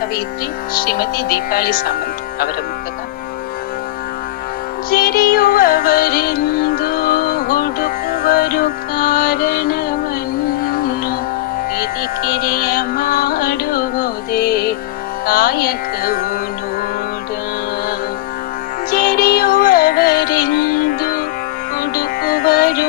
കവയിത്രി ശ്രീമതി ദീപാലി സാമന്ത് അവരുടെ മുത്തക ജരിയുവരെന്തുടുക്കുവരു കാരണമെന്നു ഇരിക്കിരിയ മാടുവോതേ കായകവനോട് ജരിയുവരെന്തു ഉടുക്കുവരു